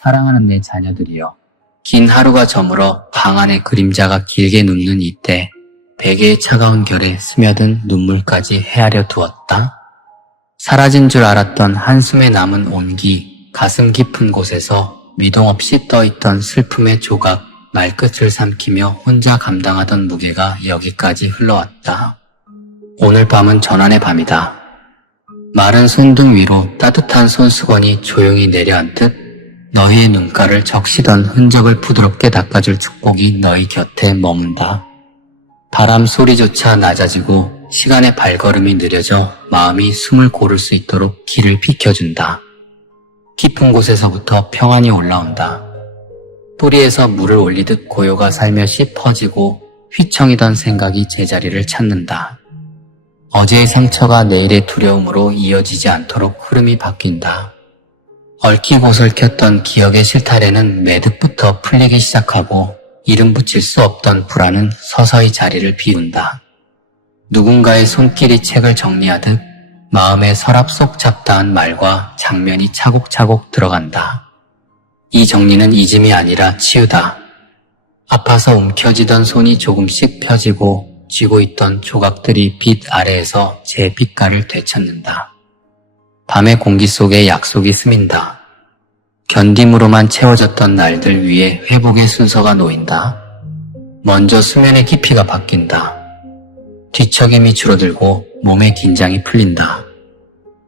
사랑하는 내 자녀들이여. 긴 하루가 저물어 방 안에 그림자가 길게 눕는 이때 베개의 차가운 결에 스며든 눈물까지 헤아려 두었다. 사라진 줄 알았던 한숨에 남은 온기, 가슴 깊은 곳에서 미동없이 떠있던 슬픔의 조각, 말끝을 삼키며 혼자 감당하던 무게가 여기까지 흘러왔다. 오늘 밤은 전환의 밤이다. 마른 손등 위로 따뜻한 손수건이 조용히 내려앉듯 너희의 눈가를 적시던 흔적을 부드럽게 닦아줄 축복이 너희 곁에 머문다. 바람 소리조차 낮아지고 시간의 발걸음이 느려져 마음이 숨을 고를 수 있도록 길을 비켜준다. 깊은 곳에서부터 평안이 올라온다. 뿌리에서 물을 올리듯 고요가 살며시 퍼지고 휘청이던 생각이 제자리를 찾는다. 어제의 상처가 내일의 두려움으로 이어지지 않도록 흐름이 바뀐다. 얽히고 설켰던 기억의 실타래는 매듭부터 풀리기 시작하고 이름 붙일 수 없던 불안은 서서히 자리를 비운다. 누군가의 손길이 책을 정리하듯 마음의 서랍 속 잡다한 말과 장면이 차곡차곡 들어간다. 이 정리는 잊음이 아니라 치유다. 아파서 움켜쥐던 손이 조금씩 펴지고 쥐고 있던 조각들이 빛 아래에서 제 빛깔을 되찾는다. 밤의 공기 속에 약속이 스민다. 견딤으로만 채워졌던 날들 위에 회복의 순서가 놓인다. 먼저 수면의 깊이가 바뀐다. 뒤척임이 줄어들고 몸의 긴장이 풀린다.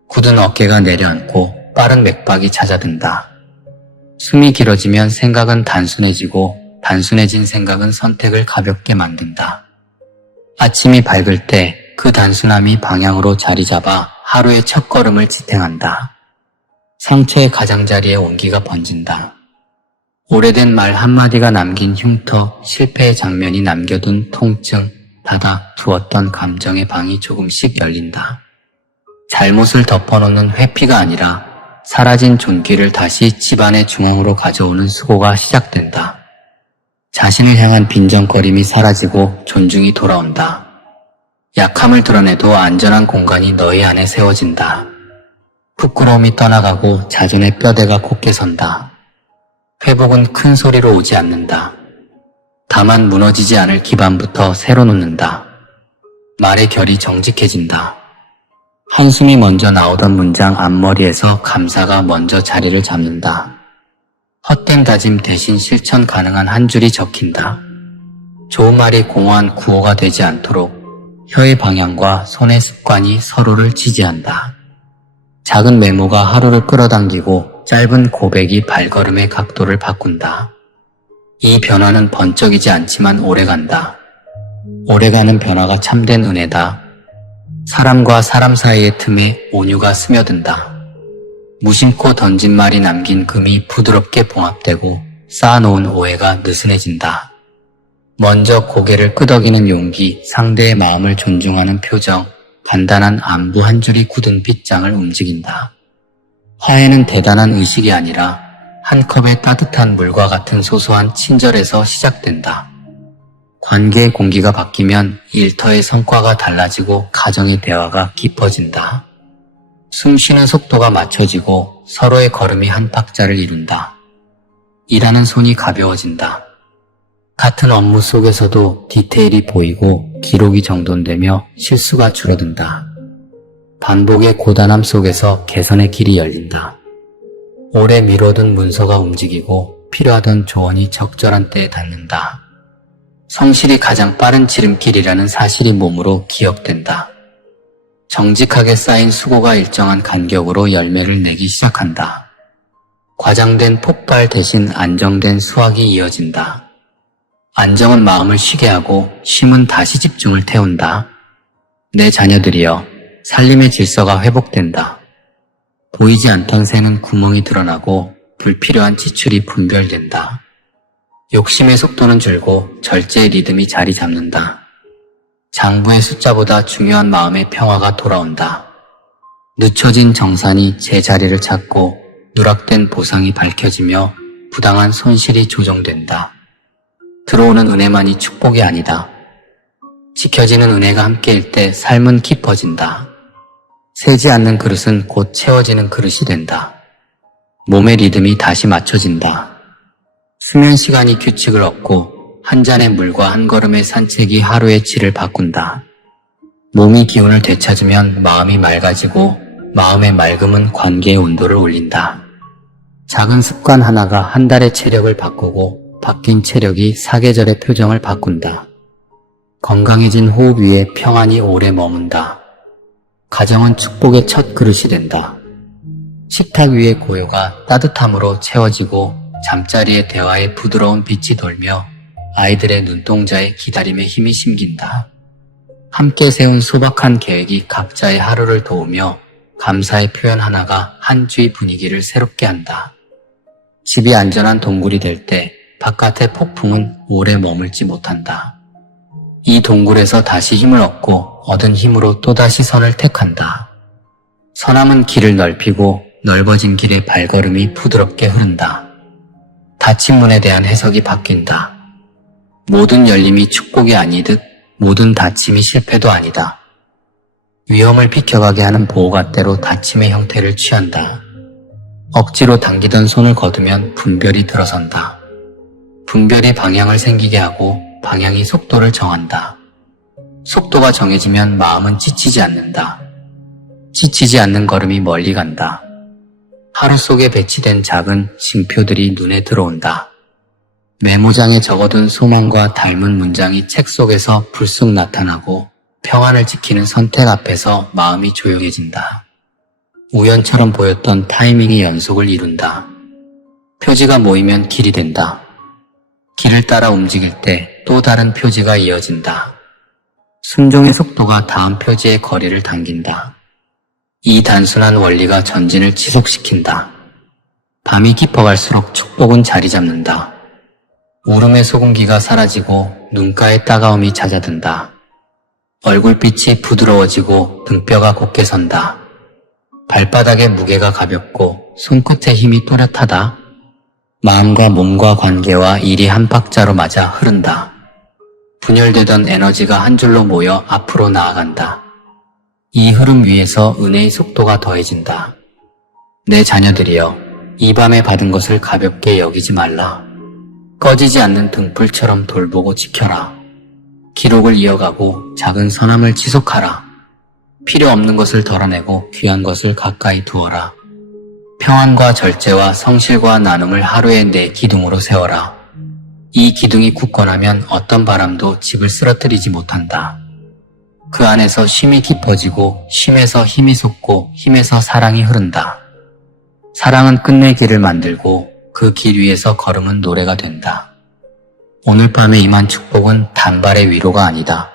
굳은 어깨가 내려앉고 빠른 맥박이 잦아든다. 숨이 길어지면 생각은 단순해지고 단순해진 생각은 선택을 가볍게 만든다. 아침이 밝을 때 그 단순함이 방향으로 자리 잡아 하루의 첫걸음을 지탱한다. 상처의 가장자리에 온기가 번진다. 오래된 말 한마디가 남긴 흉터, 실패의 장면이 남겨둔 통증, 닫아 두었던 감정의 방이 조금씩 열린다. 잘못을 덮어놓는 회피가 아니라 사라진 존귀를 다시 집안의 중앙으로 가져오는 수고가 시작된다. 자신을 향한 빈정거림이 사라지고 존중이 돌아온다. 약함을 드러내도 안전한 공간이 너희 안에 세워진다. 부끄러움이 떠나가고 자존의 뼈대가 곧게 선다. 회복은 큰 소리로 오지 않는다. 다만 무너지지 않을 기반부터 새로 놓는다. 말의 결이 정직해진다. 한숨이 먼저 나오던 문장 앞머리에서 감사가 먼저 자리를 잡는다. 헛된 다짐 대신 실천 가능한 한 줄이 적힌다. 좋은 말이 공허한 구호가 되지 않도록 혀의 방향과 손의 습관이 서로를 지지한다. 작은 메모가 하루를 끌어당기고 짧은 고백이 발걸음의 각도를 바꾼다. 이 변화는 번쩍이지 않지만 오래간다. 오래가는 변화가 참된 은혜다. 사람과 사람 사이의 틈에 온유가 스며든다. 무심코 던진 말이 남긴 금이 부드럽게 봉합되고 쌓아놓은 오해가 느슨해진다. 먼저 고개를 끄덕이는 용기, 상대의 마음을 존중하는 표정, 간단한 안부 한 줄이 굳은 빗장을 움직인다. 화해는 대단한 의식이 아니라 한 컵의 따뜻한 물과 같은 소소한 친절에서 시작된다. 관계의 공기가 바뀌면 일터의 성과가 달라지고 가정의 대화가 깊어진다. 숨 쉬는 속도가 맞춰지고 서로의 걸음이 한 박자를 이룬다. 일하는 손이 가벼워진다. 같은 업무 속에서도 디테일이 보이고 기록이 정돈되며 실수가 줄어든다. 반복의 고단함 속에서 개선의 길이 열린다. 오래 미뤄둔 문서가 움직이고 필요하던 조언이 적절한 때에 닿는다. 성실이 가장 빠른 지름길이라는 사실이 몸으로 기억된다. 정직하게 쌓인 수고가 일정한 간격으로 열매를 내기 시작한다. 과장된 폭발 대신 안정된 수확이 이어진다. 안정은 마음을 쉬게 하고 쉼은 다시 집중을 태운다. 내 자녀들이여, 살림의 질서가 회복된다. 보이지 않던 새는 구멍이 드러나고 불필요한 지출이 분별된다. 욕심의 속도는 줄고 절제의 리듬이 자리 잡는다. 장부의 숫자보다 중요한 마음의 평화가 돌아온다. 늦춰진 정산이 제자리를 찾고 누락된 보상이 밝혀지며 부당한 손실이 조정된다. 들어오는 은혜만이 축복이 아니다. 지켜지는 은혜가 함께일 때 삶은 깊어진다. 새지 않는 그릇은 곧 채워지는 그릇이 된다. 몸의 리듬이 다시 맞춰진다. 수면 시간이 규칙을 얻고 한 잔의 물과 한 걸음의 산책이 하루의 질을 바꾼다. 몸이 기운을 되찾으면 마음이 맑아지고 마음의 맑음은 관계의 온도를 올린다. 작은 습관 하나가 한 달의 체력을 바꾸고 바뀐 체력이 사계절의 표정을 바꾼다. 건강해진 호흡 위에 평안이 오래 머문다. 가정은 축복의 첫 그릇이 된다. 식탁 위의 고요가 따뜻함으로 채워지고 잠자리의 대화에 부드러운 빛이 돌며 아이들의 눈동자에 기다림의 힘이 심긴다. 함께 세운 소박한 계획이 각자의 하루를 도우며 감사의 표현 하나가 한 주의 분위기를 새롭게 한다. 집이 안전한 동굴이 될 때 바깥의 폭풍은 오래 머물지 못한다. 이 동굴에서 다시 힘을 얻고 얻은 힘으로 또다시 선을 택한다. 선함은 길을 넓히고 넓어진 길의 발걸음이 부드럽게 흐른다. 닫힌 문에 대한 해석이 바뀐다. 모든 열림이 축복이 아니듯 모든 닫힘이 실패도 아니다. 위험을 비켜가게 하는 보호갓대로 닫힘의 형태를 취한다. 억지로 당기던 손을 거두면 분별이 들어선다. 분별이 방향을 생기게 하고 방향이 속도를 정한다. 속도가 정해지면 마음은 지치지 않는다. 지치지 않는 걸음이 멀리 간다. 하루 속에 배치된 작은 징표들이 눈에 들어온다. 메모장에 적어둔 소망과 닮은 문장이 책 속에서 불쑥 나타나고 평안을 지키는 선택 앞에서 마음이 조용해진다. 우연처럼 보였던 타이밍이 연속을 이룬다. 표지가 모이면 길이 된다. 길을 따라 움직일 때 또 다른 표지가 이어진다. 순종의 속도가 다음 표지의 거리를 당긴다. 이 단순한 원리가 전진을 지속시킨다. 밤이 깊어갈수록 축복은 자리 잡는다. 울음의 소금기가 사라지고 눈가의 따가움이 잦아든다. 얼굴빛이 부드러워지고 등뼈가 곧게 선다. 발바닥의 무게가 가볍고 손끝의 힘이 또렷하다. 마음과 몸과 관계와 일이 한 박자로 맞아 흐른다. 분열되던 에너지가 한 줄로 모여 앞으로 나아간다. 이 흐름 위에서 은혜의 속도가 더해진다. 내 자녀들이여, 이 밤에 받은 것을 가볍게 여기지 말라. 꺼지지 않는 등불처럼 돌보고 지켜라. 기록을 이어가고 작은 선함을 지속하라. 필요 없는 것을 덜어내고 귀한 것을 가까이 두어라. 평안과 절제와 성실과 나눔을 하루에 내 기둥으로 세워라. 이 기둥이 굳건하면 어떤 바람도 집을 쓰러뜨리지 못한다. 그 안에서 쉼이 깊어지고 쉼에서 힘이 솟고 힘에서 사랑이 흐른다. 사랑은 끝내 길을 만들고 그 길 위에서 걸음은 노래가 된다. 오늘 밤에 임한 축복은 단발의 위로가 아니다.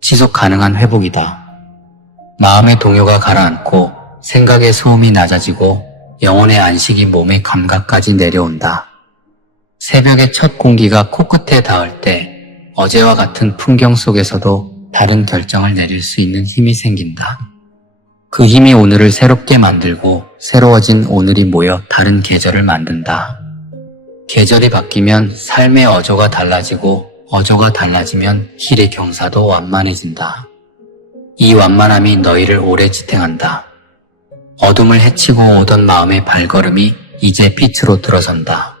지속 가능한 회복이다. 마음의 동요가 가라앉고 생각의 소음이 낮아지고 영혼의 안식이 몸의 감각까지 내려온다. 새벽의 첫 공기가 코끝에 닿을 때 어제와 같은 풍경 속에서도 다른 결정을 내릴 수 있는 힘이 생긴다. 그 힘이 오늘을 새롭게 만들고 새로워진 오늘이 모여 다른 계절을 만든다. 계절이 바뀌면 삶의 어조가 달라지고 어조가 달라지면 길의 경사도 완만해진다. 이 완만함이 너희를 오래 지탱한다. 어둠을 헤치고 오던 마음의 발걸음이 이제 빛으로 들어선다.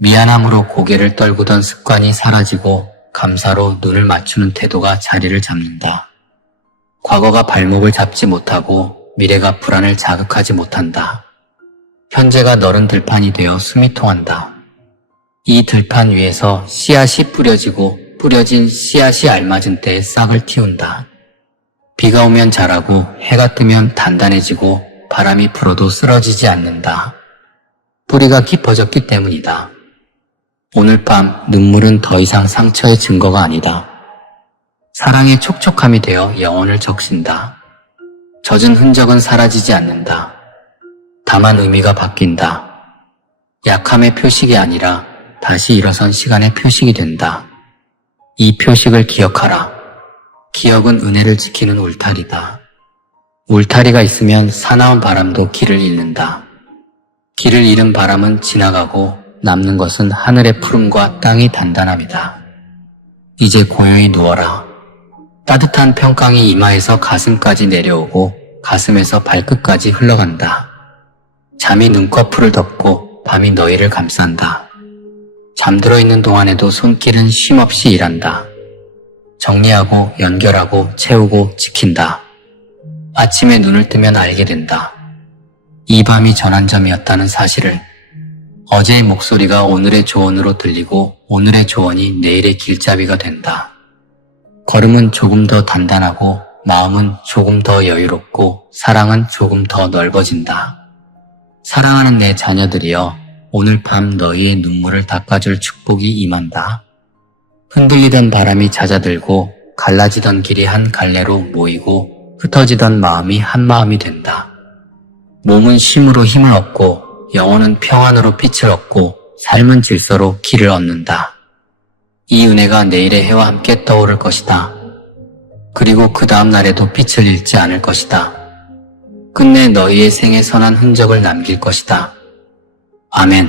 미안함으로 고개를 떨구던 습관이 사라지고 감사로 눈을 맞추는 태도가 자리를 잡는다. 과거가 발목을 잡지 못하고 미래가 불안을 자극하지 못한다. 현재가 너른 들판이 되어 숨이 통한다. 이 들판 위에서 씨앗이 뿌려지고 뿌려진 씨앗이 알맞은 때에 싹을 틔운다. 비가 오면 자라고 해가 뜨면 단단해지고 바람이 불어도 쓰러지지 않는다. 뿌리가 깊어졌기 때문이다. 오늘 밤 눈물은 더 이상 상처의 증거가 아니다. 사랑의 촉촉함이 되어 영혼을 적신다. 젖은 흔적은 사라지지 않는다. 다만 의미가 바뀐다. 약함의 표식이 아니라 다시 일어선 시간의 표식이 된다. 이 표식을 기억하라. 기억은 은혜를 지키는 울타리다. 울타리가 있으면 사나운 바람도 길을 잃는다. 길을 잃은 바람은 지나가고 남는 것은 하늘의 푸름과 땅의 단단함이다. 이제 고요히 누워라. 따뜻한 평강이 이마에서 가슴까지 내려오고 가슴에서 발끝까지 흘러간다. 잠이 눈꺼풀을 덮고 밤이 너희를 감싼다. 잠들어 있는 동안에도 손길은 쉼없이 일한다. 정리하고 연결하고 채우고 지킨다. 아침에 눈을 뜨면 알게 된다. 이 밤이 전환점이었다는 사실을. 어제의 목소리가 오늘의 조언으로 들리고 오늘의 조언이 내일의 길잡이가 된다. 걸음은 조금 더 단단하고 마음은 조금 더 여유롭고 사랑은 조금 더 넓어진다. 사랑하는 내 자녀들이여, 오늘 밤 너희의 눈물을 닦아줄 축복이 임한다. 흔들리던 바람이 잦아들고 갈라지던 길이 한 갈래로 모이고 흩어지던 마음이 한 마음이 된다. 몸은 쉼으로 힘을 얻고 영혼은 평안으로 빛을 얻고 삶은 질서로 길을 얻는다. 이 은혜가 내일의 해와 함께 떠오를 것이다. 그리고 그 다음 날에도 빛을 잃지 않을 것이다. 끝내 너희의 생에 선한 흔적을 남길 것이다. 아멘.